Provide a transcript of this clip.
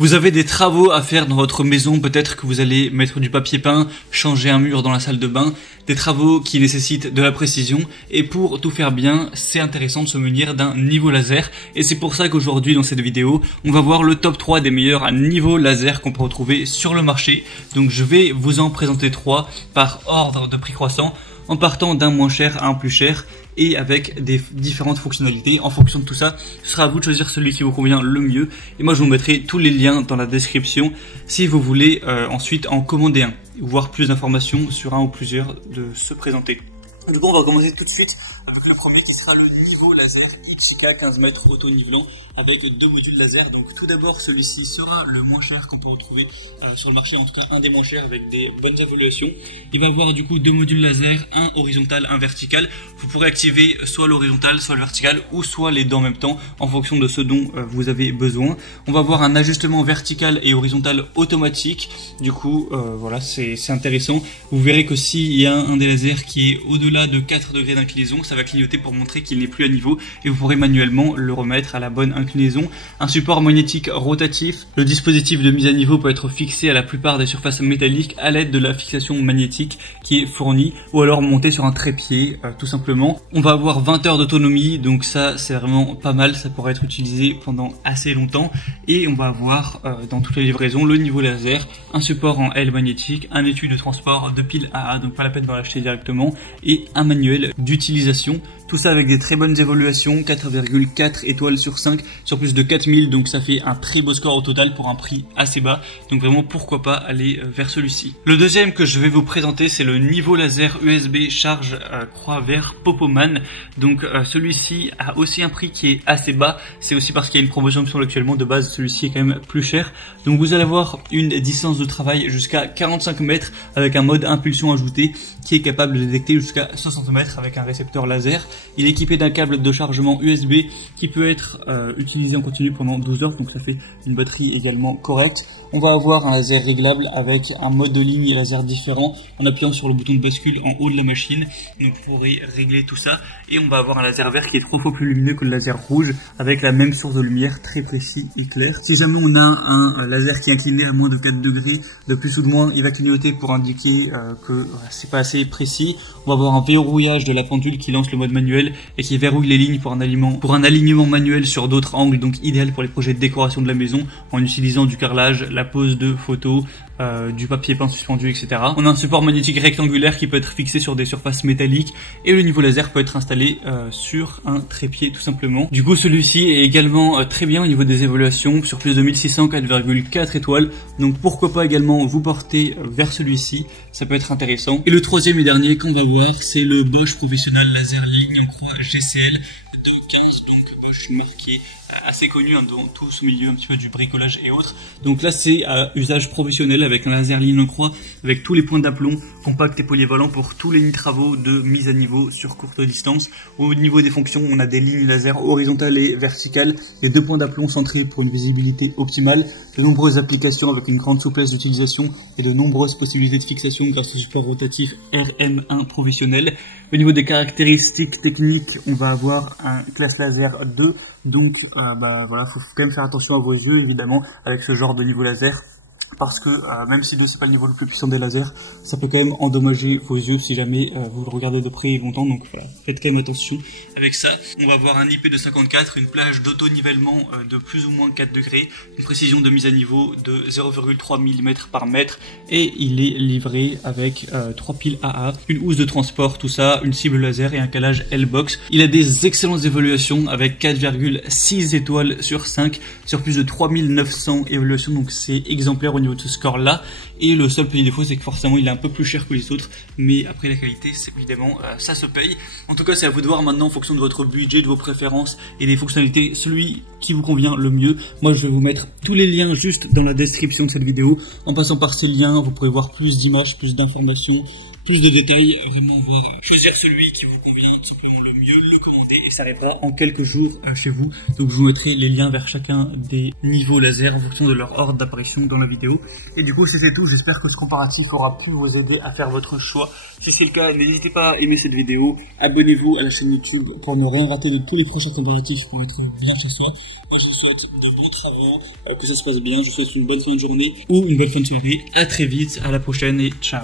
Vous avez des travaux à faire dans votre maison, peut-être que vous allez mettre du papier peint, changer un mur dans la salle de bain, des travaux qui nécessitent de la précision, et pour tout faire bien, c'est intéressant de se munir d'un niveau laser, et c'est pour ça qu'aujourd'hui dans cette vidéo, on va voir le top 3 des meilleurs niveaux laser qu'on peut retrouver sur le marché. Donc je vais vous en présenter 3 par ordre de prix croissant, en partant d'un moins cher à un plus cher, et avec des différentes fonctionnalités. En fonction de tout ça, ce sera à vous de choisir celui qui vous convient le mieux. Et moi, je vous mettrai tous les liens dans la description si vous voulez ensuite en commander un, ou voir plus d'informations sur un ou plusieurs de se présenter. Du coup, on va commencer tout de suite avec le premier qui sera le niveau laser Ichika 15 mètres auto-nivelant avec 2 modules laser. Donc tout d'abord, celui-ci sera le moins cher qu'on peut retrouver sur le marché, en tout cas un des moins chers avec des bonnes évaluations. Il va avoir du coup 2 modules laser, un horizontal, un vertical. Vous pourrez activer soit l'horizontal, soit le vertical, ou soit les deux en même temps en fonction de ce dont vous avez besoin. On va avoir un ajustement vertical et horizontal automatique. Du coup, voilà, c'est intéressant. Vous verrez que s'il y a un des lasers qui est au-delà de 4 degrés d'inclinaison, ça va clignoter pour montrer qu'il n'est plus à niveau et vous pourrez manuellement le remettre à la bonne inclinaison. Un support magnétique rotatif. Le dispositif de mise à niveau peut être fixé à la plupart des surfaces métalliques à l'aide de la fixation magnétique qui est fournie, ou alors monté sur un trépied tout simplement. On va avoir 20 heures d'autonomie, donc ça c'est vraiment pas mal, ça pourrait être utilisé pendant assez longtemps. Et on va avoir dans toutes les livraisons le niveau laser, un support en L magnétique, un étui de transport de pile AA, donc pas la peine de l'acheter directement, et un manuel d'utilisation. Tout ça avec des très bonnes évaluations, 4,4 étoiles sur 5 sur plus de 4000, donc ça fait un très beau score au total pour un prix assez bas. Donc vraiment pourquoi pas aller vers celui-ci. Le deuxième que je vais vous présenter, c'est le niveau laser USB charge croix vert Popoman. Donc celui-ci a aussi un prix qui est assez bas, c'est aussi parce qu'il y a une promotion sur actuellement. De base celui-ci est quand même plus cher. Donc vous allez avoir une distance de travail jusqu'à 45 mètres avec un mode impulsion ajouté qui est capable de détecter jusqu'à 60 mètres avec un récepteur laser. Il est équipé d'un câble de chargement USB qui peut être utilisé en continu pendant 12 heures, donc ça fait une batterie également correcte. On va avoir un laser réglable avec un mode de ligne et laser différent en appuyant sur le bouton de bascule en haut de la machine. Donc vous pourrez régler tout ça. Et on va avoir un laser vert qui est 3 fois plus lumineux que le laser rouge avec la même source de lumière très précis et clair. Si jamais on a un laser qui est incliné à moins de 4 degrés de plus ou de moins, il va clignoter pour indiquer que c'est pas assez précis. On va avoir un verrouillage de la pendule qui lance le mode manuel et qui verrouille les lignes pour un alignement manuel sur d'autres angles, donc idéal pour les projets de décoration de la maison en utilisant du carrelage, la pose de photos, du papier peint suspendu, etc. On a un support magnétique rectangulaire qui peut être fixé sur des surfaces métalliques et le niveau laser peut être installé sur un trépied tout simplement. Du coup celui-ci est également très bien au niveau des évaluations, sur plus de 1600, 4,4 étoiles, donc pourquoi pas également vous porter vers celui-ci, ça peut être intéressant. Et le troisième et dernier qu'on va voir, c'est le Bosch Professional Laser Ligne en croix GCL de 15, donc Bosch marqué, assez connu dans tout ce milieu un petit peu du bricolage et autres. Donc là c'est à usage professionnel avec un laser ligne en croix avec tous les points d'aplomb compact et polyvalent pour tous les travaux de mise à niveau sur courte distance. Au niveau des fonctions, on a des lignes laser horizontales et verticales, les 2 points d'aplomb centrés pour une visibilité optimale, de nombreuses applications avec une grande souplesse d'utilisation et de nombreuses possibilités de fixation grâce au support rotatif RM1 professionnel. Au niveau des caractéristiques techniques, on va avoir un classe laser 2. Donc voilà, faut quand même faire attention à vos yeux évidemment avec ce genre de niveau laser, parce que même si 2 c'est pas le niveau le plus puissant des lasers, ça peut quand même endommager vos yeux si jamais vous le regardez de près et longtemps. Donc voilà, faites quand même attention avec ça. On va avoir un IP de 54, une plage d'auto-nivellement de plus ou moins 4 degrés, une précision de mise à niveau de 0,3 mm par mètre, et il est livré avec 3 piles AA, une housse de transport, tout ça, une cible laser et un calage L-Box. Il a des excellentes évaluations avec 4,6 étoiles sur 5 sur plus de 3900 évaluations, donc c'est exemplaire au niveau de ce score là. Et le seul petit défaut, c'est que forcément il est un peu plus cher que les autres, mais après la qualité, c'est évidemment ça se paye. En tout cas, c'est à vous de voir maintenant en fonction de votre budget, de vos préférences et des fonctionnalités, celui qui vous convient le mieux. Moi je vais vous mettre tous les liens juste dans la description de cette vidéo. En passant par ces liens, vous pourrez voir plus d'images, plus d'informations, plus de détails, vraiment voir, choisir celui qui vous convient tout simplement le mieux, le commander et ça arrivera en quelques jours chez vous. Donc je vous mettrai les liens vers chacun des niveaux laser en fonction de leur ordre d'apparition dans la vidéo. Et du coup c'était tout, j'espère que ce comparatif aura pu vous aider à faire votre choix. Si c'est le cas, n'hésitez pas à aimer cette vidéo, abonnez-vous à la chaîne YouTube pour ne rien rater de tous les prochains comparatifs pour être bien chez soi. Moi je vous souhaite de bons travaux, que ça se passe bien, je vous souhaite une bonne fin de journée ou une bonne fin de soirée. À très vite, à la prochaine et ciao.